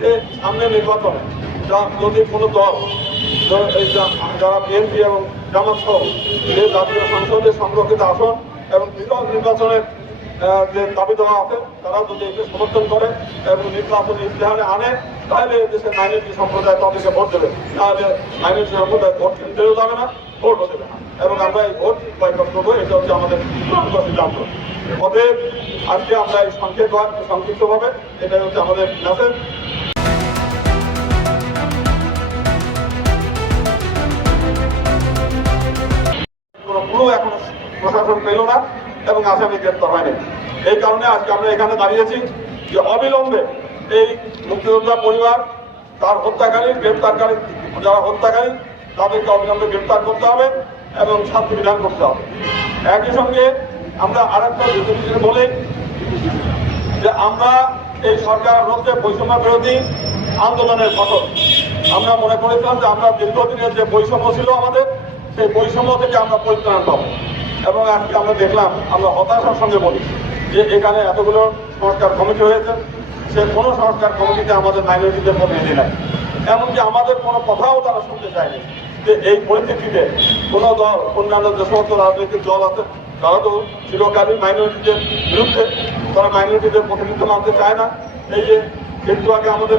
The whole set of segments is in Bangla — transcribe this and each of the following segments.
যে সামনে নির্বাচনে, যা যদি কোনো দল যারা বিএনপি এবং জামাত সহ যে জাতীয় সংসদের সংরক্ষিত আসন এবং বিগত নির্বাচনের যে দাবি দেওয়া আছে তারা যদি একে সমর্থন করে এবং নির্বাচনী ইতিহারে আনে, তাহলে দেশের মাইনরিটি সম্প্রদায় তাদেরকে ভোট দেবে। তাহলে মাইনরিটি সম্প্রদায় ভোট কিনতেও যাবে না, ভোটও দেবে না। এবং আমরা এই ভোট বয়কট করব, এটা হচ্ছে আমাদের সিদ্ধান্ত অতএব আজকে আমরা এই সংক্ষেপ সংক্ষিপ্তভাবে এটা হচ্ছে আমাদের মেসেজ এখনও প্রশাসন পেল না এবং আসামি গ্রেপ্তার হয়নি। এই কারণে আজকে আমরা এখানে দাঁড়িয়েছি যে অবিলম্বে এই মুক্তিযোদ্ধা পরিবার, তার হত্যাকারী, গ্রেপ্তারকারী, যারা হত্যাকারী, তাদেরকে অবিলম্বে গ্রেপ্তার করতে হবে এবং শাস্তি বিধান করতে হবে। একই সঙ্গে আমরা আরেকটা বিষয় বলি যে আমরা এই সরকার হচ্ছে বৈষম্য বিরোধী আন্দোলনের ফসল। আমরা মনে করেছিলাম যে আমরা দীর্ঘদিনের যে বৈষম্য ছিল আমাদের সেই বৈষম্য থেকে আমরা পরিত্রাণ পাবো। এবং আজকে আমরা দেখলাম, আমরা হতাশার সঙ্গে বলি যে এখানে এতগুলো সংস্কার কমিটি হয়েছে, সে কোনো সংস্কার কমিটিতে আমাদের মাইনরিটিদের প্রতিনিধি নাই। এমনকি আমাদের কোনো কথাও তারা শুনতে চায়নি যে এই পরিস্থিতিতে কোনো দল, অন্যান্য যে সমস্ত রাজনৈতিক দল আছে, তারা তো চিরকালীন মাইনরিটিদের বিরুদ্ধে, তারা মাইনরিটিদের প্রতিনিধিত্ব মানতে চায় না। এই যে একটু আগে আমাদের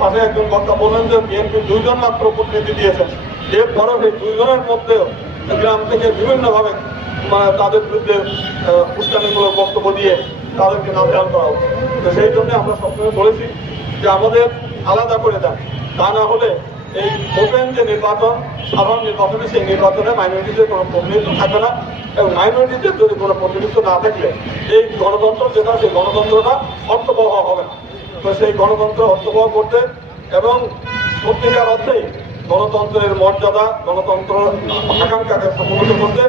পাশে একজন বক্তা বললেন যে বিএনপি দুইজন মাত্র প্রতিনিধি দিয়েছেন। এরপরেও এই দুইজনের মধ্যেও গ্রাম থেকে বিভিন্নভাবে মানে তাদের বিরুদ্ধে উস্কানিমূলক বক্তব্য দিয়ে তাদেরকে নামধান করা হচ্ছে। তো সেই জন্য আমরা সবসময় বলেছি যে আমাদের আলাদা করে দেন। তা না হলে এই ওপেন যে নির্বাচন, সাধারণ নির্বাচনে সেই নির্বাচনে মাইনরিটিদের কোনো প্রতিনিধিত্ব থাকবে না এবং মাইনরিটিদের যদি কোনো প্রতিনিধিত্ব না থাকলে এই গণতন্ত্র যেটা, সেই গণতন্ত্রটা অর্থবহ হবে না। তো সেই গণতন্ত্র অর্থবহ করতে এবং সত্যিকার অর্থেই গণতন্ত্রের মর্যাদা, গণতন্ত্র আকাঙ্ক্ষাকে সমুন্নত করতে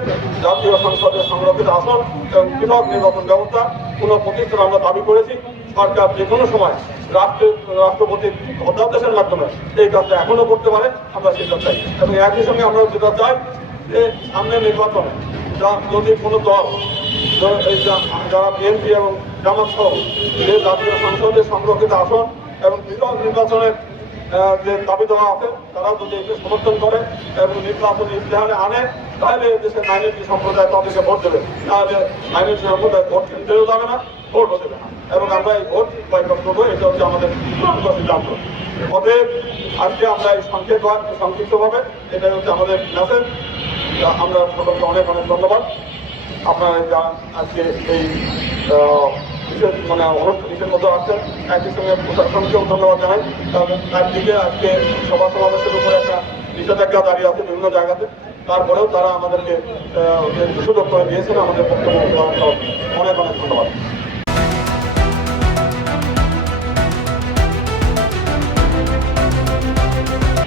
জাতীয় সংসদের সংরক্ষিত আসন এবং পৃথক নির্বাচন ব্যবস্থা পুনঃপ্রতিষ্ঠার আমরা দাবি করেছি। সরকার যে কোনো সময় রাষ্ট্রের, রাষ্ট্রপতির অধ্যাদেশের মাধ্যমে এই কাজটা এখনও করতে পারে, আমরা সেটা চাই এবং একই সঙ্গে আমরা যেটা চাই যে সামনে নির্বাচনে, যা যদি কোনো দল যারা বিএনপি এবং জামাত যে জাতীয় সংসদে সংরক্ষিত আসন এবং বিগত নির্বাচনের যে দাবি দেওয়া আছে, তারা যদি একে সমর্থন করে এবং নির্বাচনী ইতিহারে আনে, তাহলে দেশের মাইনরিটি সম্প্রদায় তাদেরকে ভোট দেবে। তাহলে মাইনরিটি সম্প্রদায় ভোট কিনতেও যাবে না, ভোটও দেবে না। এবং আমরা এই ভোট বয়কট করব, এটা হচ্ছে আমাদের চূড়ান্ত সিদ্ধান্ত অতএব আজকে আমরা এই সংক্ষেপ সংক্ষিপ্তভাবে এটা হচ্ছে আমাদের মেসেজ আমরা সকলকে অনেক অনেক ধন্যবাদ। আপনারা আজকে এই বিশেষ মানে অনুষ্ঠান বিশেষ মতো আসছেন একই প্রশাসনকেও ধন্যবাদ জানাই। একদিকে আজকে সভা সমাবেশের উপরে একটা নিষেধাজ্ঞা দাঁড়িয়ে আছে বিভিন্ন জায়গাতে। তারপরেও তারা আমাদেরকে সুযোগ করে দিয়েছেন। আমাদের বক্তব্য। অনেক অনেক ধন্যবাদ।